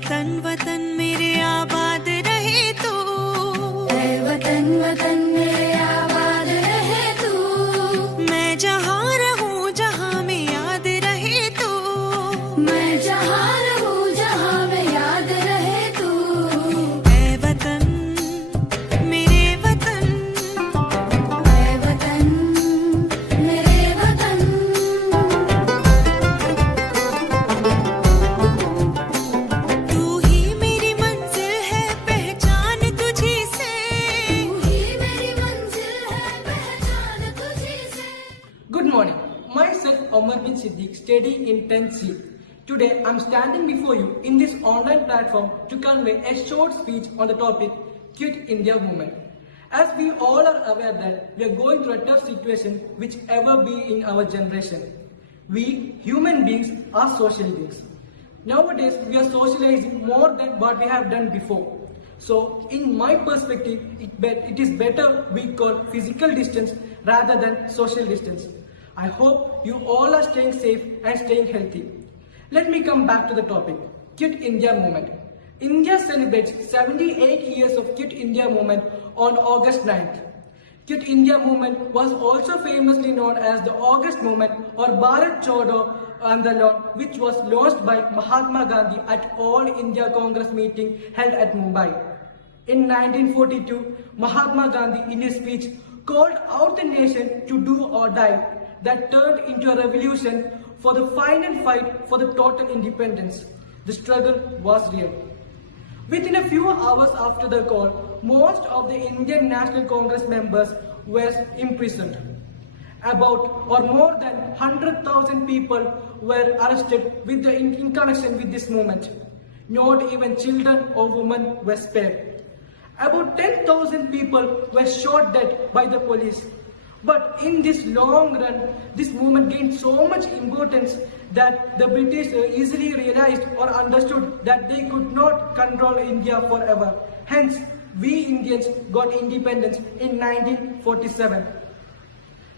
वतन वतन मेरे आबाद रहे तू, ऐ वतन वतन मेरे आबाद रहे तू। मैं जहाँ रहूँ जहाँ में याद रहे तू, मैं जहाँ रहूँ जहाँ में याद रहे तू। ऐ वतन मेरे वतन, ऐ वतन मेरे वतन। तू ही मेरी मंजिल है पहचान तुझी से, तू ही मेरी मंजिल है पहचान तुझी से। Good morning. Myself Omar bin Siddiq, studying in 10th C. Today I am standing before you in this online platform to convey a short speech on the topic Quit India Movement. As we all are aware that we are going through a tough situation which ever be in our generation. We human beings are social beings. Nowadays we are socializing more than what we have done before. So in my perspective, it is better we call physical distance rather than social distance. I hope you all are staying safe and staying healthy. Let me come back to the topic, Quit India Movement. India celebrates 78 years of Quit India Movement on August 9th. Quit India Movement was also famously known as the August Movement or Bharat Chodo Andolan, which was launched by Mahatma Gandhi at All India Congress meeting held at Mumbai. In 1942, Mahatma Gandhi in his speech called out the nation to do or die that turned into a revolution for the final fight for the total independence. The struggle was real. Within a few hours after the call, most of the Indian National Congress members were imprisoned. About or more than 100,000 people were arrested in connection with this movement. Not even children or women were spared. About 10,000 people were shot dead by the police. But in this long run, this movement gained so much importance that the British easily realized or understood that they could not control India forever. Hence, we Indians got independence in 1947.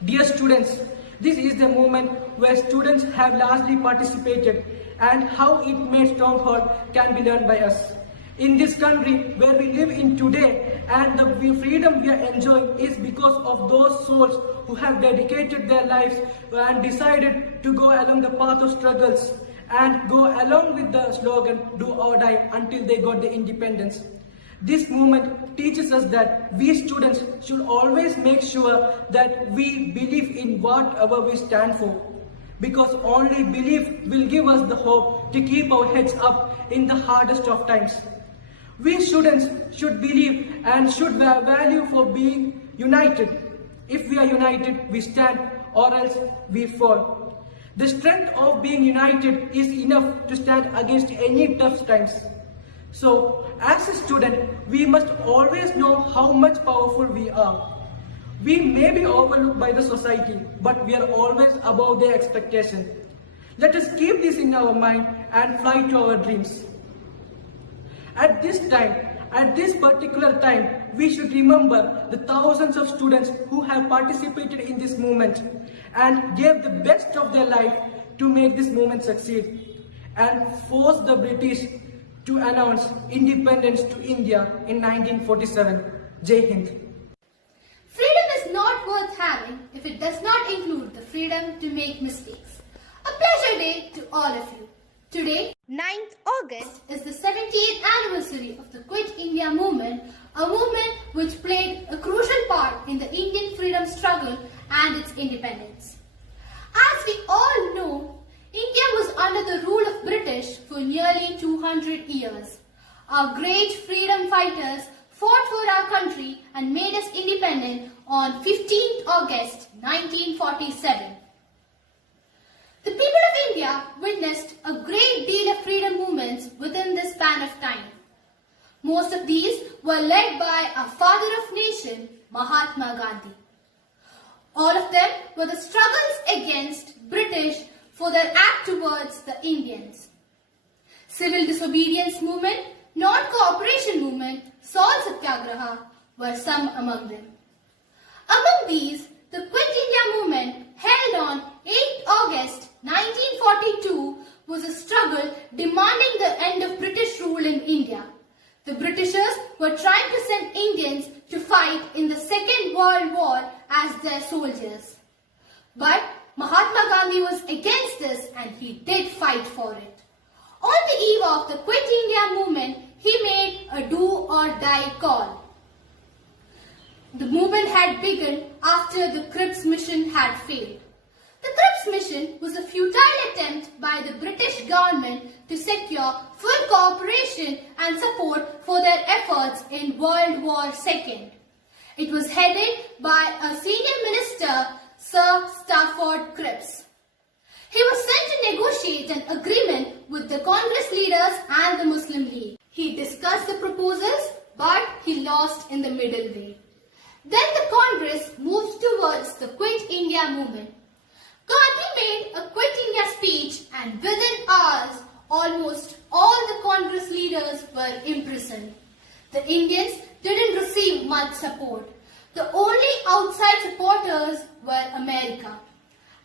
Dear students, this is the moment where students have largely participated and how it made stronghold can be learned by us. In this country where we live in today and the freedom we are enjoying is because of those souls who have dedicated their lives and decided to go along the path of struggles and go along with the slogan do or die until they got the independence. This movement teaches us that we students should always make sure that we believe in whatever we stand for, because only belief will give us the hope to keep our heads up in the hardest of times. We students should believe and should value for being united. If we are united, we stand, or else we fall. The strength of being united is enough to stand against any tough times. So, as a student, we must always know how much powerful we are. We may be overlooked by the society, but we are always above their expectation. Let us keep this in our mind and fly to our dreams. At this particular time, we should remember the thousands of students who have participated in this movement and gave the best of their life to make this movement succeed and force the British to announce independence to India in 1947. Jai Hind. Freedom is not worth having if it does not include the freedom to make mistakes. A pleasure day to all of you. Today, 9th August is the 70th anniversary of the Quit India Movement, a movement which played a crucial part in the Indian freedom struggle and its independence. As we all know, India was under the rule of British for nearly 200 years. Our great freedom fighters fought for our country and made us independent on 15th August 1947. The people of India witnessed a great deal of freedom movements within this span of time. Most of these were led by our father of nation, Mahatma Gandhi. All of them were the struggles against British for their act towards the Indians. Civil disobedience movement, non-cooperation movement, salt satyagraha were some among them. Among these, the Quit India movement held on 8th August 1942 was a struggle demanding the end of British rule ruling India. The Britishers were trying to send Indians to fight in the Second World War as their soldiers. But Mahatma Gandhi was against this and he did fight for it. On the eve of the Quit India movement, he made a do or die call. The movement had begun after the Cripps mission had failed. The Cripps mission was a futile attempt by the British government to secure full cooperation and support for their efforts in World War II. It was headed by a senior minister, Sir Stafford Cripps. He was sent to negotiate an agreement with the Congress leaders and the Muslim League. He discussed the proposals, but he lost in the middle way. Then the Congress moved towards the Quit India movement. Gandhi made a Quit India speech and within hours, almost all the Congress leaders were imprisoned. The Indians didn't receive much support. The only outside supporters were America.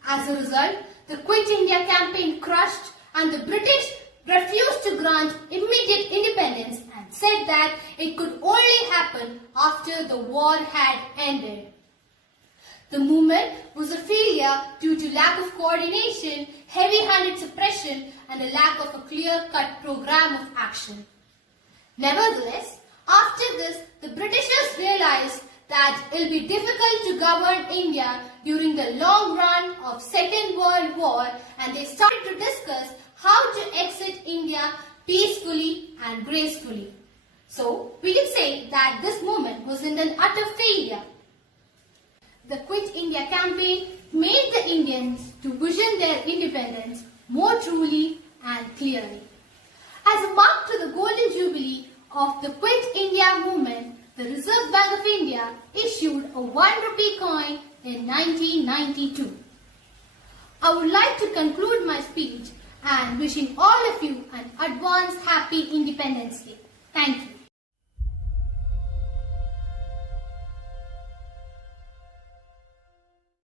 As a result, the Quit India campaign crushed and the British refused to grant immediate independence and said that it could only happen after the war had ended. The movement was a failure due to lack of coordination, heavy-handed suppression and a lack of a clear-cut program of action. Nevertheless, after this, the Britishers realized that it will be difficult to govern India during the long run of Second World War and they started to discuss how to exit India peacefully and gracefully. So, we can say that this movement was in an utter failure. The Quit India campaign made the Indians to vision their independence more truly and clearly. As a mark to the golden jubilee of the Quit India movement, the Reserve Bank of India issued a 1 rupee coin in 1992. I would like to conclude my speech and wishing all of you an advance happy Independence Day. Thank you.